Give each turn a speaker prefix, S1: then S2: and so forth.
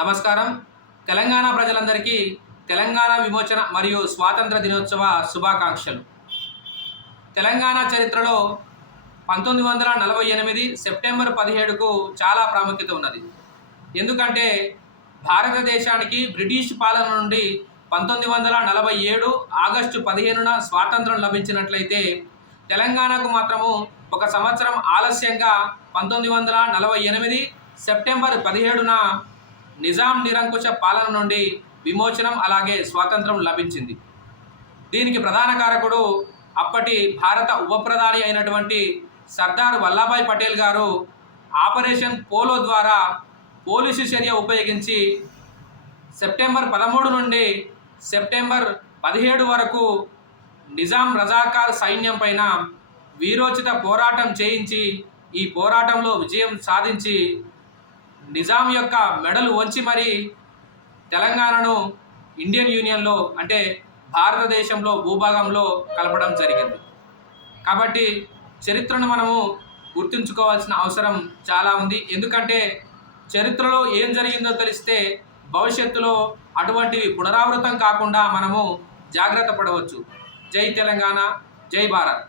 S1: నమస్కారం. తెలంగాణ ప్రజలందరికీ తెలంగాణ విమోచన మరియు స్వాతంత్ర దినోత్సవ శుభాకాంక్షలు. తెలంగాణ చరిత్రలో పంతొమ్మిది వందల నలభై ఎనిమిది సెప్టెంబర్ పదిహేడుకు చాలా ప్రాముఖ్యత ఉన్నది. ఎందుకంటే భారతదేశానికి బ్రిటిష్ పాలన నుండి పంతొమ్మిది వందల నలభై ఏడు ఆగస్టు పదిహేనున స్వాతంత్రం లభించినట్లయితే తెలంగాణకు మాత్రము ఒక సంవత్సరం ఆలస్యంగా పంతొమ్మిది వందల నలభై ఎనిమిది సెప్టెంబర్ పదిహేడున నిజాం నిరంకుశ పాలన నుండి విమోచనం అలాగే స్వాతంత్రం లభించింది. దీనికి ప్రధాన కారకుడు అప్పటి భారత ఉపప్రధాని అయినటువంటి సర్దార్ వల్లభాయ్ పటేల్ గారు ఆపరేషన్ పోలో ద్వారా పోలీసు చర్య ఉపయోగించి సెప్టెంబర్ పదమూడు నుండి సెప్టెంబర్ పదిహేడు వరకు నిజాం రజాకార్ సైన్యం పైన వీరోచిత పోరాటం చేయించి ఈ పోరాటంలో విజయం సాధించి నిజాం యొక్క మెడలు వంచి మరి తెలంగాణను ఇండియన్ యూనియన్లో అంటే భారతదేశంలో భూభాగంలో కలపడం జరిగింది. కాబట్టి చరిత్రను మనము గుర్తుంచుకోవాల్సిన అవసరం చాలా ఉంది. ఎందుకంటే చరిత్రలో ఏం జరిగిందో తెలిస్తే భవిష్యత్తులో అటువంటివి పునరావృతం కాకుండా మనము జాగ్రత్త పడవచ్చు. జై తెలంగాణ జై భారత్.